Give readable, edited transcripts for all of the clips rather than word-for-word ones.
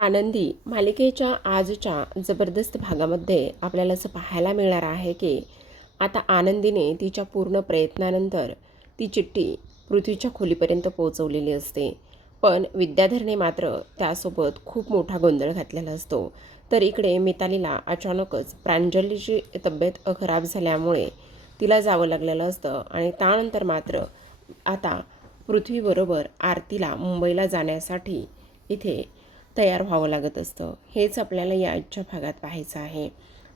आनंदी मालिकेच्या आजच्या जबरदस्त भागामध्ये आपल्याला असं पाहायला मिळणार आहे की आता आनंदीने तिच्या पूर्ण प्रयत्नानंतर ती चिठ्ठी पृथ्वीच्या खोलीपर्यंत पोहोचवलेली असते. पण विद्याधरने मात्र त्यासोबत खूप मोठा गोंधळ घातलेला असतो. तर इकडे मितालीला अचानकच प्रांजलीची तब्येत खराब झाल्यामुळे तिला जावं लागलेलं असतं आणि त्यानंतर मात्र आता पृथ्वीबरोबर आरतीला मुंबईला जाण्यासाठी इथे तयार व्हावं लागत असतं. हेच आपल्याला या आजच्या भागात पाहायचं आहे.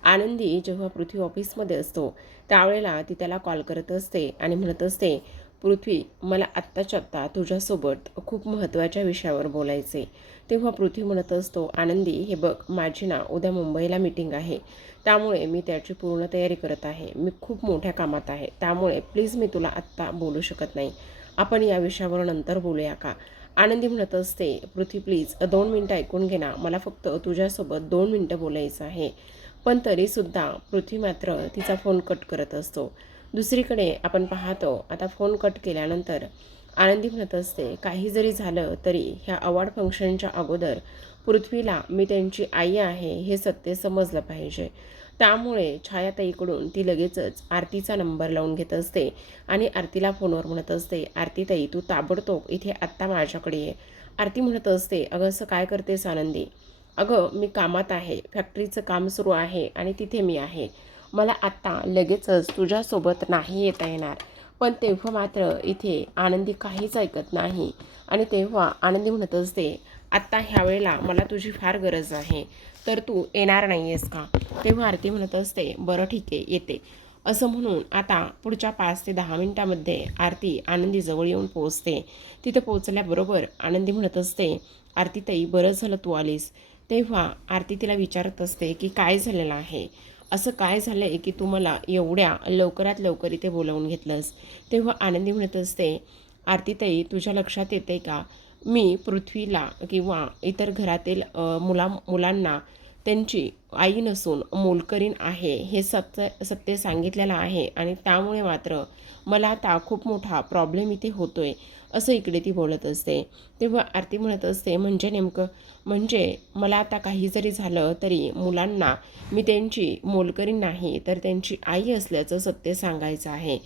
आनंदी जेव्हा पृथ्वी ऑफिसमध्ये असतो त्यावेळेला ती त्याला कॉल करत असते आणि म्हणत असते, पृथ्वी मला आत्ताच्या आत्ता तुझ्यासोबत खूप महत्त्वाच्या विषयावर बोलायचे. तेव्हा पृथ्वी म्हणत असतो, आनंदी हे बघ, माझी ना उद्या मुंबईला मीटिंग आहे, त्यामुळे मी त्याची पूर्ण तयारी करत आहे. मी खूप मोठ्या कामात आहे, त्यामुळे प्लीज मी तुला आत्ता बोलू शकत नाही. आपण या विषयावर नंतर बोलूया का? आनंदी म्हणत असते, पृथ्वी प्लीज 2 मिनटं ऐकून घे ना, मला फक्त तुझ्यासोबत 2 मिनटं बोलायचं आहे. पण तरीसुद्धा पृथ्वी मात्र तिचा फोन कट करत असतो. दुसरीकडे आपण पाहतो आता फोन कट केल्यानंतर आनंदी म्हणत असते, काही जरी झालं तरी ह्या अवॉर्ड फंक्शनच्या अगोदर पृथ्वीला मी त्यांची आई आहे हे सत्य समजलं पाहिजे. त्यामुळे छायाताईकडून ती लगेचच आरतीचा नंबर लावून घेत असते आणि आरतीला फोनवर म्हणत असते, आरतीताई तू ताबडतोब इथे आत्ता माझ्याकडे ये. आरती म्हणत असते, अगं असं काय करतेस आनंदी? अगं मी कामात आहे, फॅक्टरीचं काम सुरू आहे आणि तिथे मी आहे. मला आत्ता लगेचच तुझ्यासोबत नाही येता येणार. पण तेव्हा मात्र इथे आनंदी काहीच ऐकत नाही आणि तेव्हा आनंदी म्हणत असते, आत्ता ह्यावेळेला मला तुझी फार गरज आहे, तर तू येणार नाही आहेस का? तेव्हा आरती म्हणत असते, बरं ठीक आहे येते. असं म्हणून आता पुढच्या 5 ते 10 मिनिटामध्ये आरती आनंदीजवळ येऊन पोहोचते. तिथे पोहोचल्याबरोबर आनंदी म्हणत असते, आरतीताई बरं झालं तू आलीस. तेव्हा आरती तिला विचारत असते की काय झालेलं आहे, असं काय झालं आहे की तू मला एवढ्या लवकरात लवकर इथे बोलावून घेतलंस. तेव्हा आनंदी म्हणत असते, आरतीताई तुझ्या लक्षात येते का, मी पृथ्वीला किंवा इतर घरातील मुलांना त्यांची आई नसून मोलकरीण आहे हे सत्य सांगितलेलं आहे आणि त्यामुळे मात्र मला आता खूप मोठा प्रॉब्लेम इथे होतोय, असं इकडे ती बोलत असते. तेव्हा आरती म्हणत असते, म्हणजे नेमकं? म्हणजे मला आता काही जरी झालं तरी मुलांना मी त्यांची मोलकरीण नाही तर त्यांची आई असल्याचं सत्य सांगायचं आहे.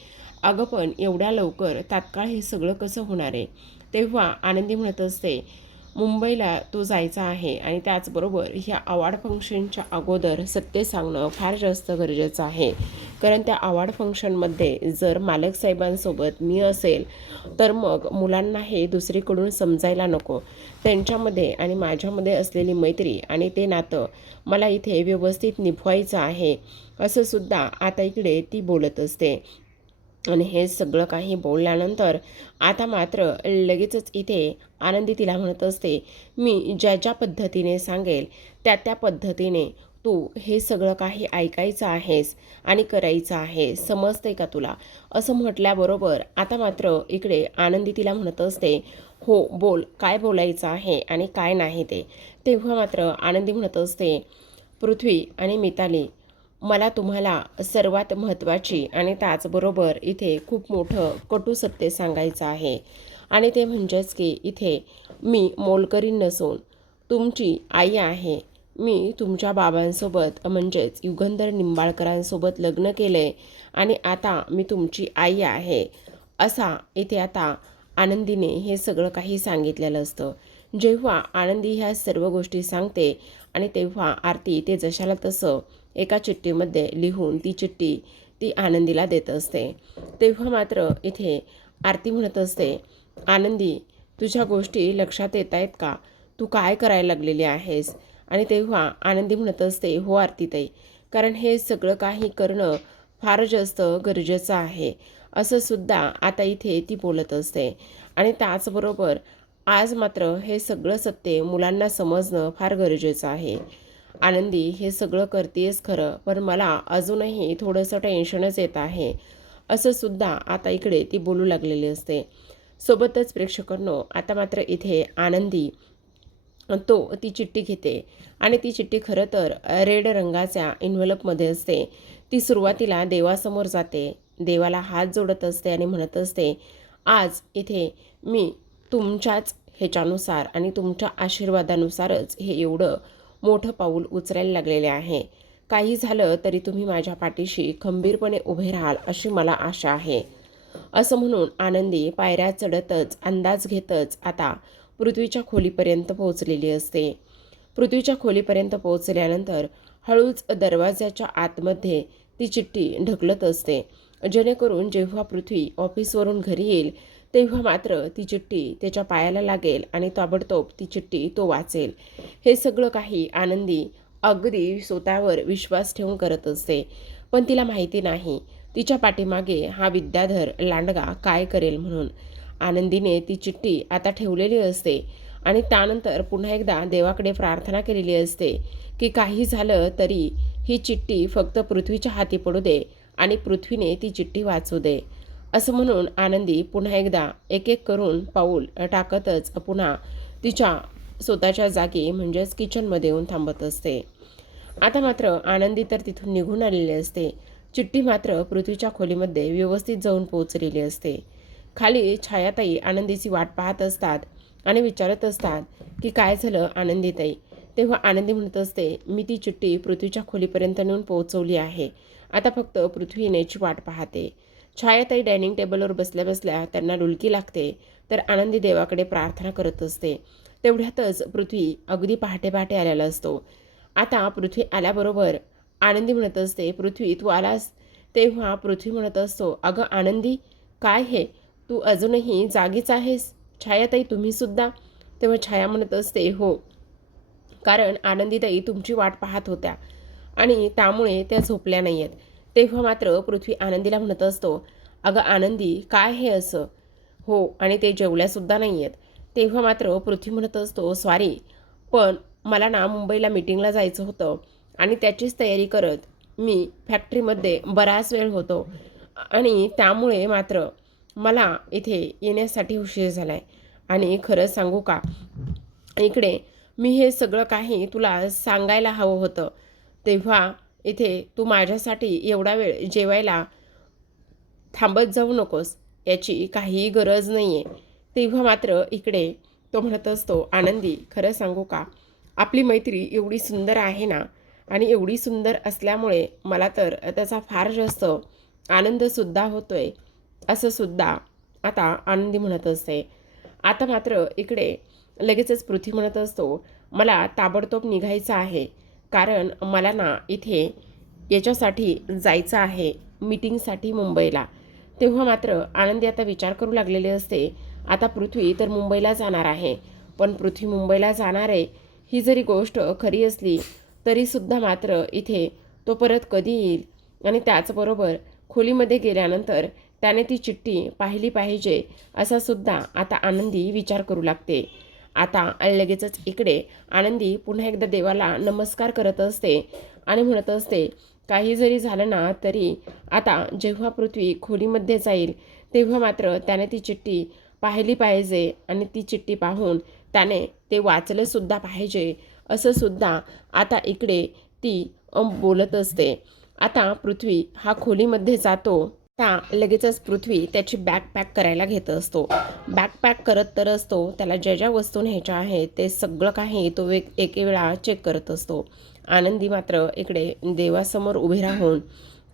अगं पण एवढ्या लवकर तात्काळ हे सगळं कसं होणार आहे? तेव्हा आनंदी म्हणत असते, मुंबईला तो जायचा आहे आणि त्याचबरोबर ह्या अवॉर्ड फंक्शनच्या अगोदर सत्य सांगणं फार जास्त गरजेचं आहे. कारण त्या अवॉर्ड फंक्शनमध्ये जर मालक साहेबांसोबत मी असेल तर मग मुलांना हे दुसरीकडून समजायला नको. त्यांच्यामध्ये आणि माझ्यामध्ये असलेली मैत्री आणि ते नातं मला इथे व्यवस्थित निभवायचं आहे, असं सुद्धा आता इकडे ती बोलत असते. आणि हे सगळं काही बोलल्यानंतर आता मात्र लगेचच इथे आनंदी तिला म्हणत असते, मी ज्या ज्या पद्धतीने सांगेल त्या त्या पद्धतीने तू हे सगळं काही ऐकायचं आहेस आणि करायचं आहे, समजते का तुला? असं म्हटल्याबरोबर आता मात्र इकडे आनंदी तिला म्हणत असते, हो बोल, काय बोलायचं आहे आणि काय नाही ते. तेव्हा मात्र आनंदी म्हणत असते, पृथ्वी आणि मिताली, मला तुम्हाला सर्वात महत्त्वाची आणि त्याचबरोबर इथे खूप मोठं कटू सत्य सांगायचं आहे आणि ते म्हणजेच की इथे मी मोलकरीण नसून तुमची आई आहे. मी तुमच्या बाबांसोबत म्हणजेच युगंधर निंबाळकरांसोबत लग्न केलं आहे आणि आता मी तुमची आई आहे, असा इथे आता आनंदीने हे सगळं काही सांगितलेलं असतं. जेव्हा आनंदी ह्या सर्व गोष्टी सांगते आणि तेव्हा आरती ते जशाला तसं एका चिठ्ठीमध्ये लिहून ती चिठ्ठी ती आनंदीला देत असते. तेव्हा मात्र इथे आरती म्हणत असते, आनंदी तुझ्या गोष्टी लक्षात येत आहेत का? तू काय करायला लागलेली आहेस? आणि तेव्हा आनंदी म्हणत असते, हो आरतीताई, कारण हे सगळं काही करणं फार जास्त गरजेचं आहे, असं सुद्धा आता इथे ती बोलत असते. आणि त्याचबरोबर आज मात्र हे सगळं सत्य मुलांना समजणं फार गरजेचं आहे. आनंदी हे सगळं करतेस खरं, पण मला अजूनही थोडंसं टेन्शनच येत आहे, असं सुद्धा आता इकडे ती बोलू लागलेली असते. सोबतच प्रेक्षकांनो आता मात्र इथे आनंदी ती चिठ्ठी घेते आणि ती चिठ्ठी खरं तर रेड रंगाच्या इन्व्हलपमध्ये असते. ती सुरुवातीला देवासमोर जाते, देवाला हात जोडत असते आणि म्हणत असते, आज इथे मी तुमच्याच ह्याच्यानुसार आणि तुमच्या आशीर्वादानुसारच हे एवढं मोठं पाऊल उचलायला लागलेले आहे. काही झालं तरी तुम्ही माझ्या पाठीशी खंबीरपणे उभे राहाल अशी मला आशा आहे. असं म्हणून आनंदी पायऱ्या चढतच अंदाज घेतच आता पृथ्वीच्या खोलीपर्यंत पोहोचलेली असते. पृथ्वीच्या खोलीपर्यंत पोहोचल्यानंतर हळूच दरवाजाच्या आतमध्ये ती चिठ्ठी ढकलत असते, जेणेकरून जेव्हा पृथ्वी ऑफिसवरून घरी येईल तेव्हा मात्र ती चिठ्ठी त्याच्या पायाला लागेल आणि ताबडतोब ती चिठ्ठी तो वाचेल. हे सगळं काही आनंदी अगदी स्वतःवर विश्वास ठेवून करत असते. पण तिला माहिती नाही तिच्या पाठीमागे हा विद्याधर लांडगा काय करेल म्हणून. आनंदीने ती चिठ्ठी आता ठेवलेली असते आणि त्यानंतर पुन्हा एकदा देवाकडे प्रार्थना केलेली असते की काही झालं तरी ही चिठ्ठी फक्त पृथ्वीच्या हाती पडू दे आणि पृथ्वीने ती चिठ्ठी वाचू दे. असं म्हणून आनंदी पुन्हा एकदा एक एक करून पाऊल टाकतच पुन्हा तिच्या स्वतःच्या जागी म्हणजेच किचनमध्ये येऊन थांबत असते. आता मात्र आनंदी तर तिथून निघून आलेली असते. चिठ्ठी मात्र पृथ्वीच्या खोलीमध्ये व्यवस्थित जाऊन पोहोचलेली असते. खाली छायाताई आनंदीची वाट पाहत असतात आणि विचारत असतात की काय झालं आनंदीताई. तेव्हा आनंदी म्हणत असते, मी ती चिठ्ठी पृथ्वीच्या खोलीपर्यंत नेऊन पोहोचवली आहे. आता फक्त पृथ्वी येण्याची वाट पाहते. छायाताई डायनिंग टेबलवर बसल्या बसल्या त्यांना डुलकी लागते, तर आनंदी देवाकडे प्रार्थना करत असते. तेवढ्यातच पृथ्वी अगदी पहाटे पहाटे आलेला असतो. आता पृथ्वी आल्याबरोबर आनंदी म्हणत असते, पृथ्वी तू आलास. तेव्हा पृथ्वी म्हणत असतो, अगं आनंदी काय हे, तू अजूनही जागीच आहेस. छायाताई तुम्हीसुद्धा. तेव्हा छाया म्हणत असते, हो, कारण आनंदीताई तुमची वाट पाहत होत्या आणि त्यामुळे त्या झोपल्या नाही आहेत. तेव्हा मात्र पृथ्वी आनंदीला म्हणत असतो, अगं आनंदी काय हे असं. हो, आणि ते जेवल्यासुद्धा नाही आहेत. तेव्हा मात्र पृथ्वी म्हणत असतो, सॉरी, पण मला ना मुंबईला मीटिंगला जायचं होतं आणि त्याचीच तयारी करत मी फॅक्टरीमध्ये बराच वेळ होतो आणि त्यामुळे मात्र मला इथे येण्यासाठी उशीर झाला आहे. आणि खरं सांगू का, इकडे मी हे सगळं काही तुला सांगायला हवं होतं. तेव्हा इथे तू माझ्यासाठी एवढा वेळ जेवायला थांबत जाऊ नकोस, याची काहीही गरज नाही आहे. तेव्हा मात्र इकडे तो म्हणत असतो, आनंदी खरं सांगू का, आपली मैत्री एवढी सुंदर आहे ना, आणि एवढी सुंदर असल्यामुळे मला तर त्याचा फार जास्त आनंदसुद्धा होतो आहे, असंसुद्धा आता आनंदी म्हणत असते. आता मात्र इकडे लगेचच पृथ्वी म्हणत असतो, मला ताबडतोब निघायचं आहे, कारण मला ना इथे याच्यासाठी जायचं आहे मीटिंगसाठी मुंबईला. तेव्हा मात्र आनंदी आता विचार करू लागलेले असते, आता पृथ्वी तर मुंबईला जाणार आहे, पण पृथ्वी मुंबईला जाणार आहे ही जरी गोष्ट खरी असली तरीसुद्धा मात्र इथे तो परत कधी येईल, आणि त्याचबरोबर खोलीमध्ये गेल्यानंतर त्याने ती चिठ्ठी पाहिली पाहिजे असा सुद्धा आता आनंदी विचार करू लागते. आता लगेचच इकडे आनंदी पुन्हा एकदा देवाला नमस्कार करत असते आणि म्हणत असते, काही जरी झालं ना तरी आता जेव्हा पृथ्वी खोलीमध्ये जाईल तेव्हा मात्र त्याने ती चिठ्ठी पाहिली पाहिजे आणि ती चिठ्ठी पाहून त्याने ते वाचलंसुद्धा पाहिजे असं सुद्धा आता इकडे ती बोलत असते. आता पृथ्वी हा खोलीमध्ये जातो. आता लगेचच पृथ्वी त्याची बॅग पॅक करायला घेत असतो. बॅग पॅक करत तर असतो, त्याला ज्या ज्या वस्तू न्यायच्या आहेत ते सगळं काही तो एक वेळा चेक करत असतो. आनंदी मात्र इकडे देवासमोर उभी राहून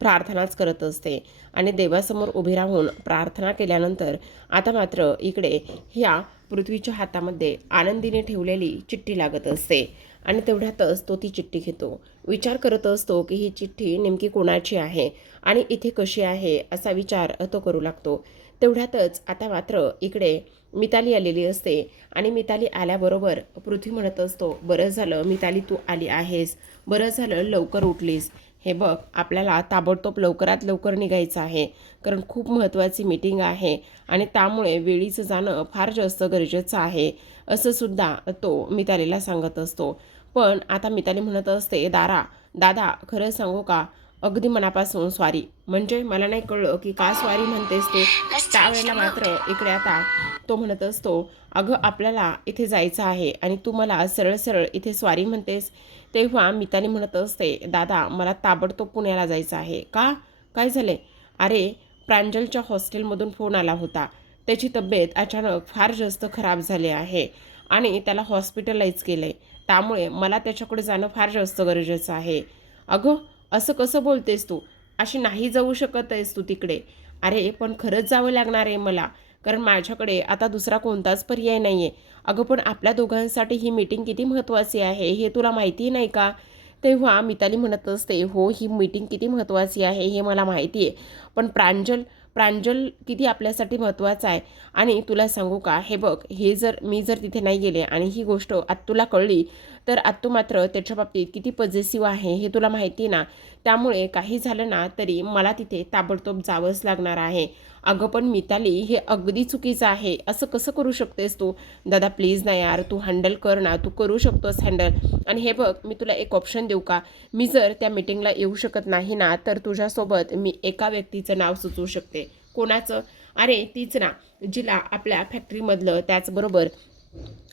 प्रार्थनाच करत असते आणि देवासमोर उभी राहून प्रार्थना केल्यानंतर आता मात्र इकडे ह्या पृथ्वीच्या हातामध्ये आनंदीने ठेवलेली चिठ्ठी लागत असते आणि तेवढ्यातच तो ती चिठ्ठी घेतो. विचार करत असतो की ही चिठ्ठी नेमकी कोणाची आहे आणि इथे कशी आहे असा विचार तो करू लागतो. तेवढ्यातच आता मात्र इकडे मिताली आलेली असते आणि मिताली आल्याबरोबर पृथ्वी म्हणत असतो, बरं झालं मिताली तू आली आहेस, बरं झालं लवकर उठलीस. हे बघ, आपल्याला ताबडतोब लवकरात लवकर निघायचं आहे, कारण खूप महत्त्वाची मीटिंग आहे आणि त्यामुळे वेळीचं जाणं फार जास्त गरजेचं आहे असं सुद्धा तो मितालीला सांगत असतो. पण आता मिताली म्हणत असते, दादा खरं सांगू का, अगदी मनापासून सॉरी. म्हणजे मला नाही कळलं की का सॉरी म्हणतेस तू. त्यावेळेला मात्र इकडे आता तो म्हणत असतो, अगं आपल्याला इथे जायचं आहे आणि तू मला सरळ सरळ इथे सॉरी म्हणतेस. तेव्हा मिताली म्हणत असते, दादा मला ताबडतोब पुण्याला जायचं आहे. का, काय झाले. अरे प्रांजलच्या हॉस्टेलमधून फोन आला होता, त्याची तब्येत अचानक फार जास्त खराब झाली आहे आणि त्याला हॉस्पिटलाइज केलं आहे. त्यामुळे मला त्याच्याकडे जाणं फार जास्त गरजेचं आहे. अगं, असं कसं बोलतेस तू? अशी नाही जाऊ शकत आहेस तू तिकडे. अरे पण खरंच जावं लागणार आहे मला, कारण माझ्याकडे आता दुसरा कोणताच पर्याय नाही आहे. अगं पण आपल्या दोघांसाठी ही मीटिंग किती महत्त्वाची आहे हे तुला माहिती नाही का? तेव्हा मिताली म्हणत असते, हो ही मीटिंग किती महत्त्वाची आहे हे मला माहिती आहे, पण प्रांजल किती आपल्यासाठी महत्त्वाचा आहे. आणि तुला सांगू का, हे बघ, हे जर मी तिथे नाही गेले आणि ही गोष्ट आत्तूला कळली तर आत्तू मात्र त्याच्या बाबतीत किती पॉझिटिव्ह आहे हे तुला माहिती ना. त्यामुळे काही झालं ना तरी मला तिथे ताबडतोब जावंच लागणार आहे. अगं पण मिताली, हे अगदी चुकीचं आहे. असं कसं करू शकतेस तू? दादा प्लीज ना यार, तू हँडल कर ना, तू करू शकतोस हँडल. आणि हे बघ, मी तुला एक ऑप्शन देऊ का? मी जर त्या मीटिंगला येऊ शकत नाही ना तर तुझ्यासोबत मी एका व्यक्तीचं नाव सुचवू शकते. कोणाचं? अरे तीच ना, जिला आपल्या फॅक्टरीमधलं, त्याचबरोबर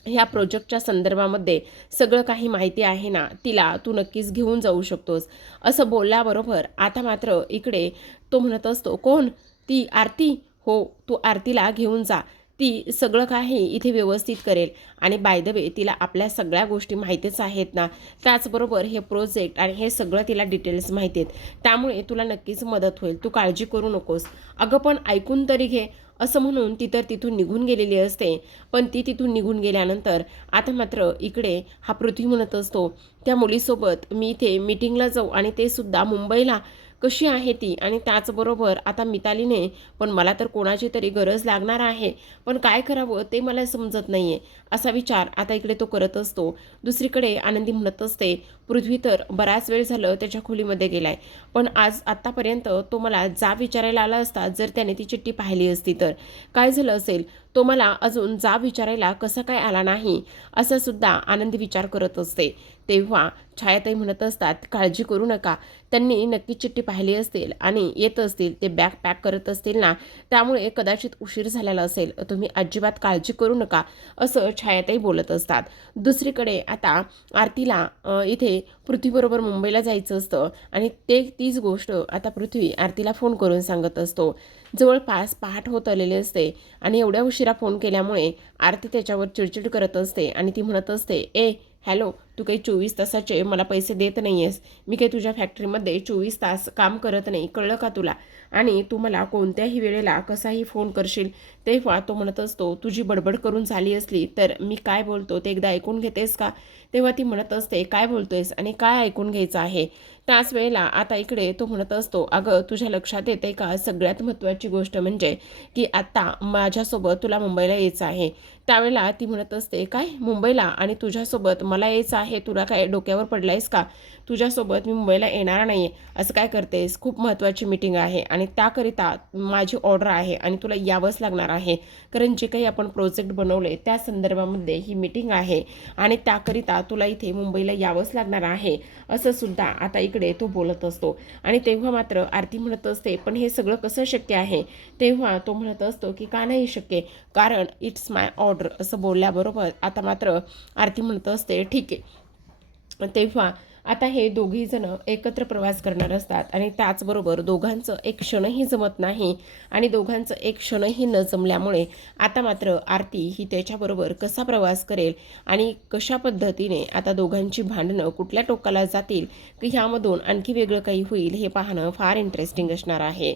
ह्या प्रोजेक्टच्या संदर्भामध्ये सगळं काही माहिती आहे ना, तिला तू नक्कीच घेऊन जाऊ शकतोस. असं बोलल्याबरोबर आता मात्र इकडे तो म्हणत असतो, कोण? ती आरती? हो, तू आरतीला घेऊन जा. ती सगळं काही इथे व्यवस्थित करेल. आणि बाय द वे, तिला आपल्या सगळ्या गोष्टी माहितीच आहेत ना, त्याचबरोबर हे प्रोजेक्ट आणि हे सगळं तिला डिटेल्स माहिती आहेत. त्यामुळे तुला नक्कीच मदत होईल. तू काळजी करू नकोस. अगं पण ऐकून तरी घे. असं म्हणून ती तर तिथून निघून गेलेली असते. पण ती तिथून निघून गेल्यानंतर आता मात्र इकडे हा पृथ्वी म्हणत असतो, त्या मुलीसोबत मी इथे मीटिंगला जाऊ आणि ते सुद्धा मुंबईला. कशी आहे ती? आणि त्याचबरोबर आता मितालीने, पण मला तर कोणाची तरी गरज लागणार आहे, पण काय करावं ते मला समजत नाही आहे, असा विचार आता इकडे तो करत असतो. दुसरीकडे आनंदी म्हणत असते, पृथ्वी तर बराच वेळ झालं त्याच्या खोलीमध्ये गेलाय, पण आत्तापर्यंत तो मला जा विचारायला आला असता जर त्याने ती चिठ्ठी पाहिली असती तर. काय झालं असेल? तो मला अजून जा विचारायला कसा काय आला नाही, असा सुद्धा आनंदी विचार करत असते. तेव्हा छायाताई म्हणत असतात, काळजी करू नका, त्यांनी नक्कीच चिठ्ठी पाहिली असेल आणि येत असतील, ते बॅग पॅक करत असतील ना, त्यामुळे कदाचित उशीर झालेला असेल. तुम्ही अजिबात काळजी करू नका, असं छायाताई बोलत असतात. दुसरीकडे आता आरतीला इथे पृथ्वीबरोबर मुंबईला जायचं असतं आणि तीच गोष्ट आता पृथ्वी आरतीला फोन करून सांगत असतो. जवळपास पहाट होत आलेली असते आणि एवढ्या उशिरा फोन केल्यामुळे आरती त्याच्यावर चिडचिड करत असते आणि ती म्हणत असते, हॅलो, तू काही 24 तासाचे मला पैसे देत नाही आहेस. मी काही तुझ्या फॅक्टरीमध्ये 24 तास काम करत नाही, कळलं का तुला? आणि तू मला कोणत्याही वेळेला कसाही फोन करशील. तेव्हा तो म्हणत असतो, तुझी बडबड करून झाली असली तर मी काय बोलतो ते एकदा ऐकून घेतेस का? तेव्हा ती म्हणत असते, काय बोलतोयस आणि काय ऐकून घ्यायचं आहे? त्याच वेळेला आता इकडे तो म्हणत असतो, अगं तुझ्या लक्षात येते का, सगळ्यात महत्त्वाची गोष्ट म्हणजे की आत्ता माझ्यासोबत तुला मुंबईला यायचं आहे. त्यावेळेला ती म्हणत असते, काय मुंबईला? आणि तुझ्यासोबत मला यायचं आहे? तुला काय डोक्यावर पडलायस का? तुझ्यासोबत मी मुंबईला येणार नाही आहे. असं काय करतेस? खूप महत्त्वाची मीटिंग आहे आणि त्याकरिता माझी ऑर्डर आहे आणि तुला यावंच लागणार आहे, कारण जे काही आपण प्रोजेक्ट बनवले त्या संदर्भामध्ये ही मीटिंग आहे आणि त्याकरिता तुला इथे मुंबईला यावंच लागणार आहे, असं सुद्धा आता इकडे तो बोलत असतो. आणि तेव्हा मात्र आरती म्हणत असते, पण हे सगळं कसं शक्य आहे? तेव्हा तो म्हणत असतो की का नाही शक्य, कारण इट्स माय ऑर्डर, असं बोलल्याबरोबर आता मात्र आरती म्हणत असते, ठीक आहे. तेव्हा आता हे दोघी जण एकत्र प्रवास करणार असतात आणि त्याचबरोबर दोघांचं एक क्षणही जमत नाही आणि दोघांचं एक क्षणही न जमल्यामुळे आता मात्र आरती ही त्याच्याबरोबर कसा प्रवास करेल आणि कशा पद्धतीने आता दोघांची भांडणं कुठल्या टोकाला जातील की ह्यामधून आणखी वेगळं काही होईल हे पाहणं फार इंटरेस्टिंग असणार आहे.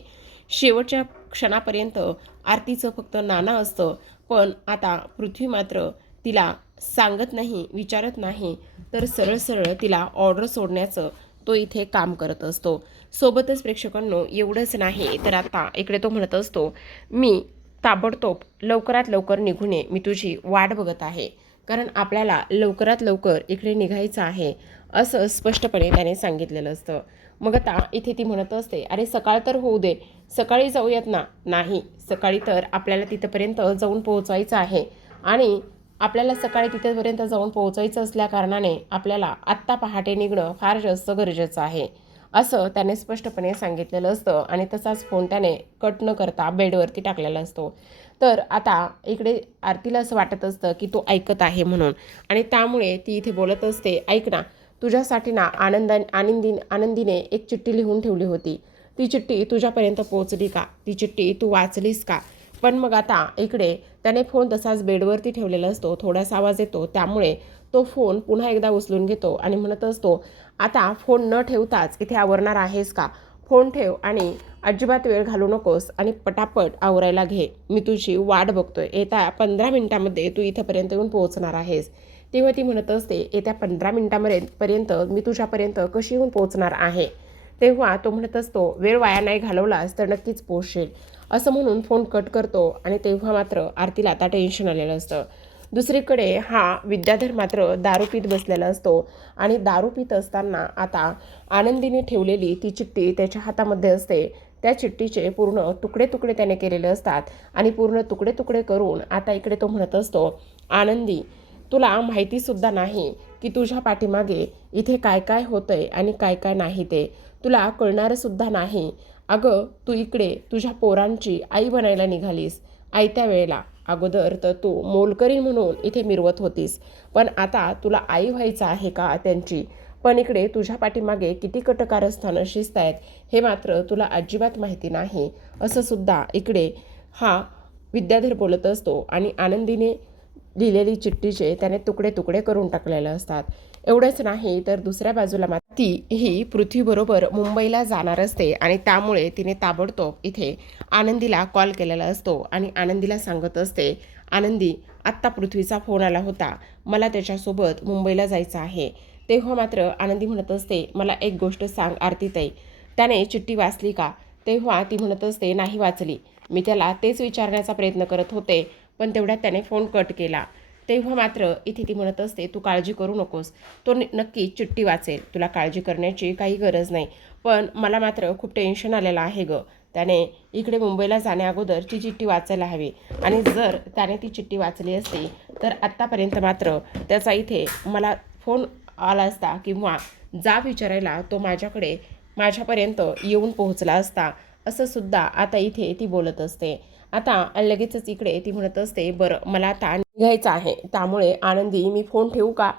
शेवटच्या क्षणापर्यंत आरतीचं फक्त नाना असतं, पण आता पृथ्वी मात्र तिला सांगत नाही, विचारत नाही, तर सरळ सरळ तिला ऑर्डर सोडण्याचं तो इथे काम करत असतो. सोबतच प्रेक्षकांनो, एवढंच नाही तर आता इकडे तो म्हणत असतो, मी ताबडतोब लवकरात लवकर निघून ये, मी तुझी वाट बघत आहे, कारण आपल्याला लवकरात लवकर इकडे निघायचं आहे, असं स्पष्टपणे त्याने सांगितलेलं असतं. मग आता इथे ती म्हणत असते, अरे सकाळ तर होऊ दे, सकाळी जाऊयात ना. नाही, सकाळी तर आपल्याला तिथंपर्यंत जाऊन पोहोचायचं आहे आणि आपल्याला सकाळी तिथेपर्यंत जाऊन पोहोचायचं असल्या कारणाने आपल्याला आत्ता पहाटे निघणं फार जास्त गरजेचं आहे, असं त्याने स्पष्टपणे सांगितलेलं असतं. आणि तसाच फोन त्याने कट न करता बेडवरती टाकलेला असतो. तर आता इकडे आरतीला असं वाटत असतं की तो ऐकत आहे म्हणून, आणि त्यामुळे ती इथे बोलत असते, ऐक ना, तुझ्यासाठी ना आनंदीने एक चिठ्ठी लिहून ठेवली होती. ती चिठ्ठी तुझ्यापर्यंत पोहोचली का? ती चिठ्ठी तू वाचलीस का? पण मग आता इकडे त्याने फोन तसाच बेडवरती ठेवलेला असतो. थोडासा आवाज येतो, त्यामुळे तो फोन पुन्हा एकदा उचलून घेतो आणि म्हणत असतो, आता फोन न ठेवताच इथे आवरणार आहेस का? फोन ठेव आणि अजिबात वेळ घालवू नकोस आणि पटापट आवरायला घे. मी तुझी वाट बघतोय. येत्या 15 मिनिटांमध्ये तू इथंपर्यंत येऊन पोहोचणार आहेस. तेव्हा ती म्हणत असते, येत्या 15 मिनिटांपर्यंत मी तुझ्यापर्यंत कशी येऊन पोहोचणार आहे? तेव्हा तो म्हणत असतो, वेळ वाया नाही घालवलास तर नक्कीच पोहोचशील. असं म्हणून फोन कट करतो आणि तेव्हा मात्र आरतीला आता टेन्शन आलेलं असतं. दुसरीकडे हा विद्याधर मात्र दारू पीत बसलेला असतो आणि दारू पीत असताना आता आनंदीने ठेवलेली ती चिठ्ठी त्याच्या हातामध्ये असते. त्या चिठ्ठीचे पूर्ण तुकडे तुकडे त्याने केलेले असतात आणि पूर्ण तुकडे तुकडे करून आता इकडे तो म्हणत असतो, आनंदी, तुला माहितीसुद्धा नाही की तुझ्या पाठीमागे इथे काय काय होतंय आणि काय काय नाही ते तुला कळणारंसुद्धा नाही. अगं, तू इकडे तुझ्या पोरांची आई बनायला निघालीस. आयत्या वेळेला अगोदर तर तू मोलकरीण म्हणून इथे मिरवत होतीस, पण आता तुला आई व्हायचं आहे का त्यांची? पण इकडे तुझ्या पाठीमागे किती कटकारस्थानं शिस्त आहेत हे मात्र तुला अजिबात माहिती नाही. असं सुद्धा इकडे हा विद्याधर बोलत असतो आणि आनंदीने लिहिलेली चिठ्ठीचे त्याने तुकडे तुकडे करून टाकलेले असतात. एवढंच नाही तर दुसऱ्या बाजूला मात्र ती ही पृथ्वीबरोबर मुंबईला जाणार असते आणि त्यामुळे तिने ताबडतोब इथे आनंदीला कॉल केलेला असतो आणि आनंदीला सांगत असते, आनंदी, आत्ता पृथ्वीचा फोन आला होता, मला त्याच्यासोबत मुंबईला जायचं आहे. तेव्हा मात्र आनंदी म्हणत असते, मला एक गोष्ट सांग आरतीताई, त्याने चिठ्ठी वाचली का? तेव्हा ती म्हणत असते, नाही वाचली. मी त्याला तेच विचारण्याचा प्रयत्न करत होते, पण तेवढ्यात त्याने फोन कट केला. तेव्हा मात्र इथे ती म्हणत असते, तू काळजी करू नकोस, तो नक्की चिठ्ठी वाचेल, तुला काळजी करण्याची काही गरज नाही. पण मला मात्र खूप टेन्शन आलेलं आहे गं. त्याने इकडे मुंबईला जाण्याअगोदरची चिठ्ठी वाचायला हवी आणि जर त्याने ती चिठ्ठी वाचली असती तर आत्तापर्यंत मात्र त्याचा इथे मला फोन आला असता किंवा जा विचारायला तो माझ्यापर्यंत येऊन पोहोचला असता. असं सुद्धा आता इथे ती बोलत असते. आता लगेचच इकडे ती म्हणत असते, बरं मला आता निघायचं आहे, त्यामुळे आनंदी मी फोन ठेवू का?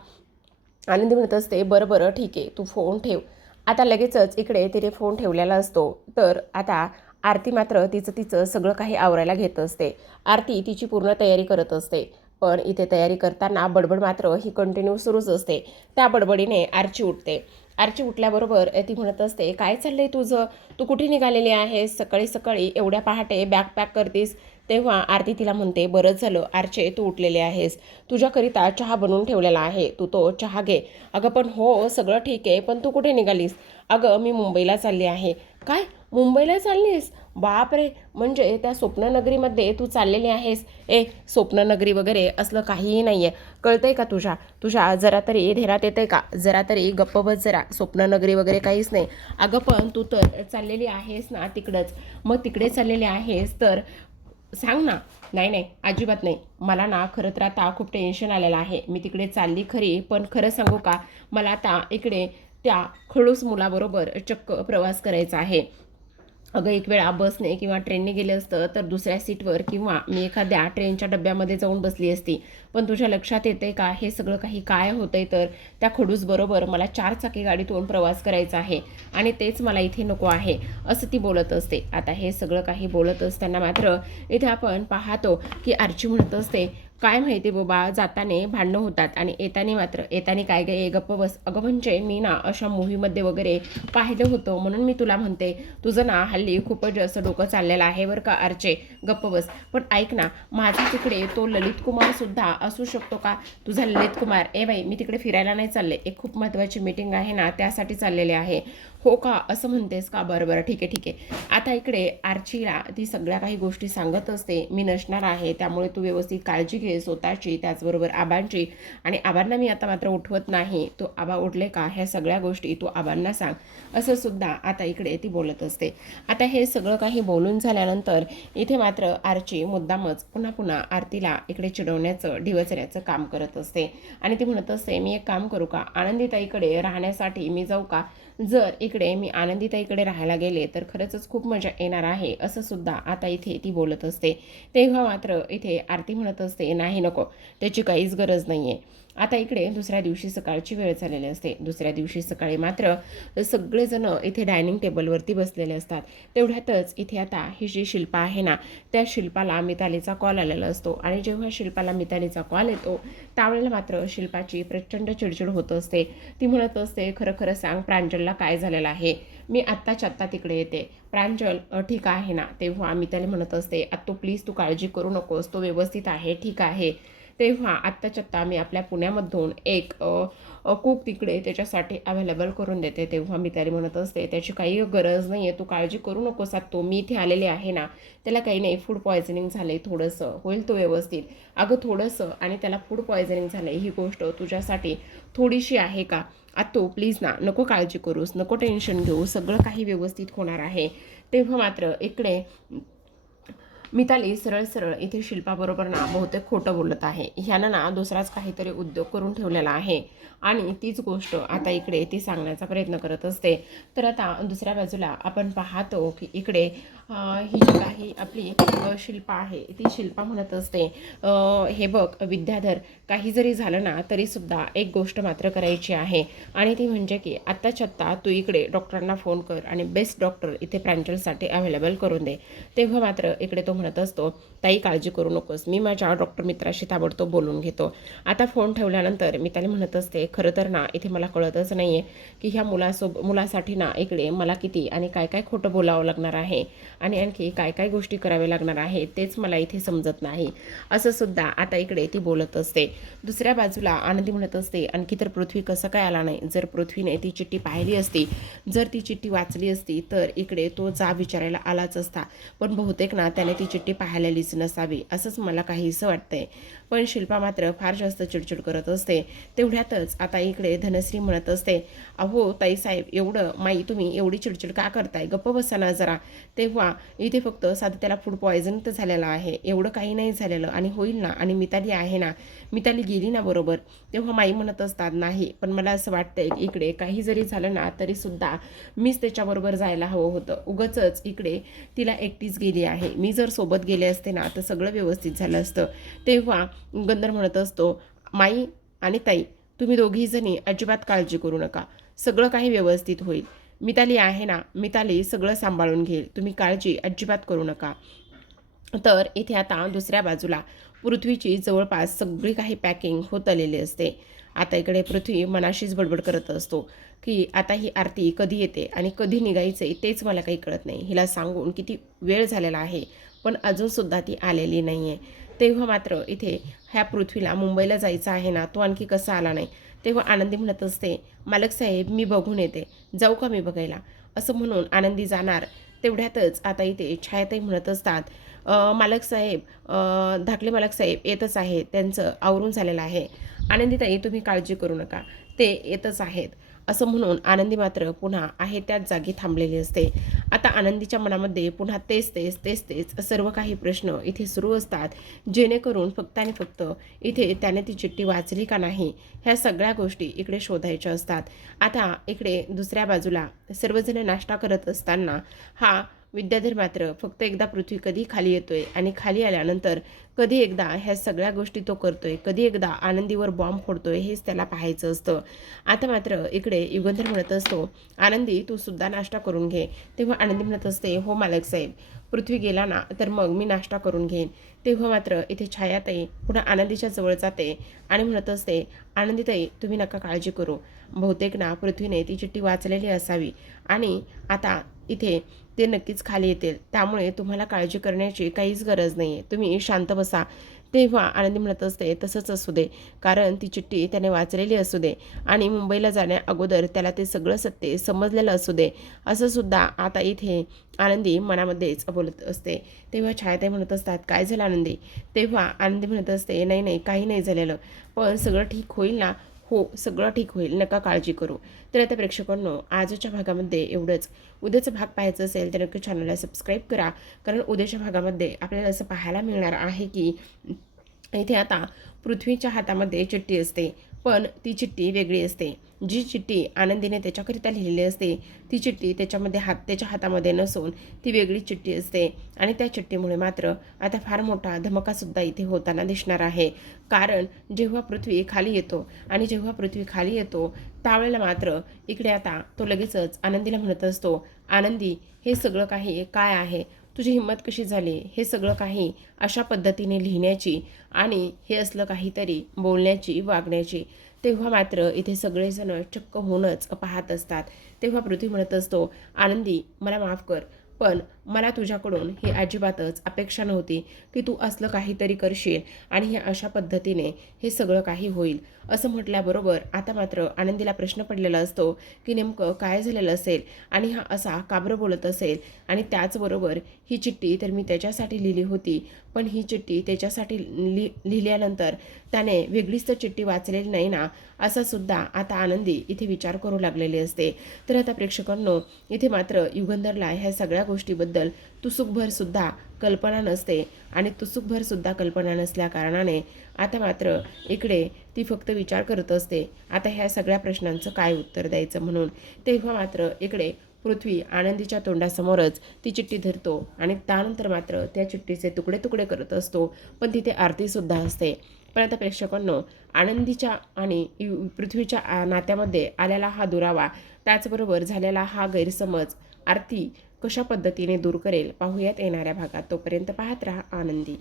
आनंदी म्हणत असते, बरं बरं ठीक आहे, तू फोन ठेव. आता लगेचच इकडे तिने फोन ठेवलेला असतो. तर आता आरती मात्र तिचं सगळं काही आवरायला घेत असते. आरती तिची पूर्ण तयारी करत असते, पण इथे तयारी करताना बडबड मात्र ही कंटिन्यू सुरूच असते. त्या बडबडीने आरची उठते. आरची उठल्याबरोबर ती म्हणत असते, काय चाललंय तुझं? तू कुठे निघालेली आहेस? सकाळी सकाळी एवढ्या पहाटे बॅग पॅक करतीस? तेव्हा आरती तिला म्हणते, बरंच झालं आरचे तू उठलेले आहेस, तुझ्याकरिता चहा बनवून ठेवलेला आहे, तू तो चहा घे. अगं पण हो सगळं ठीक आहे, पण तू कुठे निघालीस? अगं मी मुंबईला चालली आहे. काय, मुंबईला चाललीस? बापरे, म्हणजे त्या स्वप्ननगरीमध्ये तू चाललेली आहेस? स्वप्ननगरी वगैरे असलं काहीही नाही आहे, कळतंय का तुझ्या जरा तरी ध्येयात येते का? जरा तरी गप्प बस जरा. स्वप्ननगरी वगैरे काहीच नाही. अगं पण तू तर चाललेली आहेस ना तिकडंच, मग तिकडे चाललेली आहेस तर सांग ना. नाही नाही, अजिबात नाही. मला ना खरं तर आता खूप टेन्शन आलेलं आहे. मी तिकडे चालली खरी, पण खरं सांगू का, मला आता इकडे त्या खडूस मुलाबरोबर चक्क प्रवास करायचा आहे. अगं एक वेळा बसने किंवा ट्रेनने गेलं असतं तर दुसऱ्या सीटवर किंवा मी एखाद्या ट्रेनच्या डब्यामध्ये जाऊन बसली असती. पण तुझ्या लक्षात येते का हे सगळं काही काय होतंय? तर त्या खडूसबरोबर मला 4 चाकी गाडीतून प्रवास करायचा आहे आणि तेच मला इथे नको आहे, असं ती बोलत असते. आता हे सगळं काही बोलत असताना मात्र इथे आपण पाहतो की आर्ची म्हणत असते, काय माहिती बाबा, जाताने भांडणं होतात आणि येताने काय काय गप्प बस. अगं म्हणजे मी ना अशा मूव्हीमध्ये वगैरे पाहिलं होतं, म्हणून मी तुला म्हणते. तुझं ना हल्ली खूपच जास्त डोकं चाललेलं आहे बरं का आर्चे, गप्प बस. पण ऐक ना, माझा तिकडे तो ललित कुमार सुद्धा असू शकतो का? तुझा ललित कुमार? बाई, मी तिकडे फिरायला नाही चालले, एक खूप महत्त्वाची मीटिंग आहे ना त्यासाठी चाललेले आहे. हो का, असं म्हणतेस का? बरं बरं ठीक आहे. आता इकडे आर्चीला ती सगळ्या काही गोष्टी सांगत असते. मी नसणार आहे, त्यामुळे तू व्यवस्थित काळजी घे स्वतःची, त्याचबरोबर आबांची. आणि आबांना मी आता मात्र उठवत नाही, तो आबा उठले का ह्या सगळ्या गोष्टी तू आबांना सांग, असं सुद्धा आता इकडे ती बोलत असते. आता हे सगळं काही बोलून झाल्यानंतर इथे मात्र आर्ची मुद्दामच पुन्हा पुन्हा आरतीला इकडे चिडवण्याचं डिवचण्याचं काम करत असते आणि ती म्हणत असते, मी एक काम करू का, आनंदीताईकडे राहण्यासाठी मी जाऊ का? जर इकडे मी आनंदीताईकडे राहायला गेले तर खरंच खूप मजा येणार आहे, असं सुद्धा आता इथे ती बोलत असते. तेव्हा मात्र इथे आरती म्हणत असते, नाही नको, त्याची काहीच गरज नाही आहे. आता इकडे दुसऱ्या दिवशी सकाळची वेळ झालेली असते. दुसऱ्या दिवशी सकाळी मात्र सगळेजण इथे डायनिंग टेबलवरती बसलेले असतात. तेवढ्यातच इथे आता ही जी शिल्पा आहे ना, त्या शिल्पाला मितालीचा कॉल आलेला असतो आणि जेव्हा शिल्पाला मितालीचा कॉल येतो त्यावेळेला मात्र शिल्पाची प्रचंड चिडचिड होत असते. ती म्हणत असते, खरं खरं सांग प्रांजलला काय झालेलं आहे, मी आत्ताच्या आत्ता तिकडे येते. प्रांजल ठीक आहे ना. तेव्हा मिताली म्हणत असते, आत्तू प्लीज तू काळजी करू नकोस, तो व्यवस्थित आहे, ठीक आहे. तेव्हा आत्ताच्या आत्ता मी आपल्या पुण्यामधून एक कुक तिकडे त्याच्यासाठी अवेलेबल करून देते. तेव्हा मिताली म्हणत असते, त्याची काही गरज नाही आहे, तू काळजी करू नकोस आत्तू, मी इथे आलेले आहे ना. त्याला काही नाही, फूड पॉयझनिंग झालं आहे थोडंसं, होईल तो व्यवस्थित. अगं थोडंसं आणि त्याला फूड पॉयझनिंग झालं आहे, ही गोष्ट तुझ्यासाठी थोडीशी आहे का? आत्तू प्लीज ना, नको काळजी करूस, नको टेन्शन घेऊ, सगळं काही व्यवस्थित होणार आहे. तेव्हा मात्र इकडे मिताली सरळ सरळ इथे शिल्पाबरोबर ना बहुतेक खोटं बोलत आहे. ह्यानं ना दुसराच काहीतरी उद्योग करून ठेवलेला आहे आणि तीच गोष्ट आता इकडे ती सांगण्याचा प्रयत्न करत असते. तर आता दुसऱ्या बाजूला आपण पाहतो की इकडे ही जी काही आपली शिल्पा आहे ती शिल्पा म्हणत असते, हे बघ विद्याधर, काही जरी झालं ना तरीसुद्धा एक गोष्ट मात्र करायची आहे आणि ती म्हणजे की आत्ताच्या आत्ता तू इकडे डॉक्टरांना फोन कर आणि बेस्ट डॉक्टर इथे प्रांजलसाठी अवेलेबल करून दे. तेव्हा मात्र इकडे तो म्हणत असतो, ताई काळजी करू नकोस, मी माझ्या डॉक्टर मित्राशी ताबडतोब बोलून घेतो. आता फोन ठेवल्यानंतर मी त्याला म्हणत असते, खरं तर ना इथे मला कळतच नाही आहे की ह्या मुलासाठी ना इकडे मला किती आणि काय काय खोटं बोलावं लागणार आहे आणि आणखी काय काय गोष्टी कराव्या लागणार आहे तेच मला इथे समजत नाही, असं सुद्धा आता इकडे ती बोलत असते. दुसऱ्या बाजूला आनंदी म्हणत असते, आणखी तर पृथ्वी कसं काय आला नाही, जर पृथ्वीने ती चिठ्ठी पाहिली असती, जर ती चिठ्ठी वाचली असती तर इकडे तो जा विचारायला आलाच असता, पण बहुतेक ना त्याने ती चिठ्ठी पाहिलेलीच नसावी असंच मला काहीसं वाटतंय. पण शिल्पा मात्र फार जास्त चिडचिड करत असते. तेवढ्यातच आता इकडे धनश्री म्हणत असते, अहो ताईसाहेब, एवढं माई तुम्ही एवढी चिडचिड का करताय, गप्प बसा ना जरा. तेव्हा इथे फक्त साधं त्याला फूड पॉयझन तर झालेलं आहे, एवढं काही नाही झालेलं आणि होईल ना, आणि मिताली आहे ना, मिताली गेली ना बरोबर. तेव्हा माई म्हणत असतात, नाही पण मला असं वाटतंय की इकडे काही जरी झालं ना तरीसुद्धा मीच त्याच्याबरोबर जायला हवं होतं, उगाचच इकडे तिला एकटीच गेली आहे, मी जर सोबत गेले असते ना तर सगळं व्यवस्थित झालं असतं. तेव्हा गंधर म्हणत असतो, माई आणि ताई तुम्ही दोघीजणी अजिबात काळजी करू नका, सगळं काही व्यवस्थित होईल. मिताली आहे ना, मिताली सगळं सांभाळून घेईल, तुम्ही काळजी अजिबात करू नका. तर इथे आता दुसऱ्या बाजूला पृथ्वीची जवळपास सगळी काही पॅकिंग होत आलेली असते. आता इकडे पृथ्वी मनाशीच बडबड करत असतो की आता ही आरती कधी येते आणि कधी निघायचं आहे तेच मला काही कळत नाही, हिला सांगून किती वेळ झालेला आहे पण अजूनसुद्धा ती आलेली नाही आहे. तेव्हा मात्र इथे ह्या पृथ्वीला मुंबईला जायचं आहे ना, तो आणखी कसा आला नाही. तेव्हा आनंदी म्हणत असते, मालक साहेब मी बघून येते, जाऊ का मी बघायला, असं म्हणून आनंदी जाणार. तेवढ्यातच आता इथे छायाताई म्हणत असतात, मालक साहेब, धाकले मालक साहेब येतच आहे, त्यांचं आवरून झालेलं आहे. आनंदीताई तुम्ही काळजी करू नका, ते येतच आहेत, असं म्हणून आनंदी मात्र पुन्हा आहे त्याच जागी थांबलेली असते. आता आनंदीच्या मनामध्ये पुन्हा तेच तेच तेच तेच सर्व काही प्रश्न इथे सुरू असतात, जेणेकरून फक्त आणि फक्त इथे त्याने ती चिठ्ठी वाचली का नाही ह्या सगळ्या गोष्टी इकडे शोधायच्या असतात. आता इकडे दुसऱ्या बाजूला सर्वजण नाश्ता करत असताना हा विद्याधर मात्र फक्त एकदा पृथ्वी कधी खाली येतोय आणि खाली आल्यानंतर कधी एकदा ह्या सगळ्या गोष्टी तो करतोय, कधी एकदा आनंदीवर बॉम्ब फोडतोय, हेच त्याला पाहायचं असतं. आता मात्र इकडे युगंधर म्हणत असतो, आनंदी तू सुद्धा नाश्ता करून घे. तेव्हा आनंदी म्हणत असते, हो मालक साहेब, पृथ्वी गेला ना तर मग मी नाश्ता करून घेईन. तेव्हा मात्र इथे छायाताई पुन्हा आनंदीच्या जवळ जाते आणि म्हणत असते, आनंदीताई तुम्ही नका काळजी करू, बहुतेक ना पृथ्वीने ती चिठ्ठी वाचलेली असावी आणि आता इथे ते नक्कीच खाली येतील, त्यामुळे तुम्हाला काळजी करण्याची काहीच गरज नाही आहे, तुम्ही शांत बसा. तेव्हा आनंदी म्हणत असते, तसंच असू दे, कारण ती चिठ्ठी त्याने वाचलेली असू दे आणि मुंबईला जाण्या अगोदर त्याला ते सगळं सत्य समजलेलं असू दे, असं सुद्धा आता इथे आनंदी मनामध्येच बोलत असते. तेव्हा छायाताई म्हणत असतात, काय झालं आनंदी? तेव्हा आनंदी म्हणत असते, नाही नाही काही नाही झालेलं, पण सगळं ठीक होईल ना? हो सगळं ठीक होईल, नका काळजी करू. तर आता प्रेक्षकांनो आजच्या भागामध्ये एवढंच. उद्याचा भाग पाहायचा असेल तर नक्की चॅनलला सबस्क्राईब करा, कारण उद्याच्या भागामध्ये आपल्याला असं पाहायला मिळणार आहे की इथे आता पृथ्वीच्या हातामध्ये चिठ्ठी असते, पण ती चिठ्ठी वेगळी असते. जी चिठ्ठी आनंदीने त्याच्याकरिता लिहिलेली असते ती चिठ्ठी त्याच्या हातामध्ये नसून ती वेगळी चिठ्ठी असते. आणि त्या चिठ्ठीमुळे मात्र आता फार मोठा धमाकासुद्धा इथे होताना दिसणार आहे. कारण जेव्हा पृथ्वी खाली येतो आणि जेव्हा पृथ्वी खाली येतो त्यावेळेला मात्र इकडे आता तो लगेचच आनंदीला म्हणत असतो, आनंदी, हे सगळं काही काय आहे? तुझी हिंमत कशी झाली हे सगळं काही अशा पद्धतीने लिहिण्याची आणि हे असलं काहीतरी बोलण्याची, वागण्याची? तेव्हा मात्र इथे सगळेजण चक्क होऊनच पाहत असतात. तेव्हा पृथ्वी म्हणत असतो, आनंदी, मला माफ कर, पण मला तुझ्याकडून ही अजिबातच अपेक्षा नव्हती की तू असलं काहीतरी करशील आणि हे अशा पद्धतीने हे सगळं काही होईल. असं म्हटल्याबरोबर आता मात्र आनंदीला प्रश्न पडलेला असतो की नेमकं काय झालेलं असेल आणि हा असा का बरं बोलत असेल. आणि त्याचबरोबर ही चिठ्ठी तर मी त्याच्यासाठी लिहिली होती, पण ही चिठ्ठी त्याच्यासाठी लिहिल्यानंतर त्याने वेगळीच तर चिठ्ठी वाचलेली नाही ना, असा सुद्धा आता आनंदी इथे विचार करू लागलेले असते. तर आता प्रेक्षकांनो, इथे मात्र युगंधरला ह्या सगळ्या गोष्टीबद्दल तुसुकभर सुद्धा कल्पना नसते. आणि तुसुकभर सुद्धा कल्पना नसल्या कारणाने आता मात्र इकडे ती फक्त विचार करत असते आता ह्या सगळ्या प्रश्नांचं काय उत्तर द्यायचं म्हणून. तेव्हा मात्र इकडे पृथ्वी आनंदीच्या तोंडासमोरच ती चिठ्ठी धरतो आणि त्यानंतर मात्र त्या चिठ्ठीचे तुकडे तुकडे करत असतो. पण तिथे आरतीसुद्धा असते. पण आता प्रेक्षकांनो, आनंदीच्या आणि पृथ्वीच्या नात्यामध्ये आलेला हा दुरावा, त्याचबरोबर झालेला हा गैरसमज आरती कशा पद्धतीने दूर करेल पाहूयात येणाऱ्या भागात. तोपर्यंत पाहत राहा आनंदी.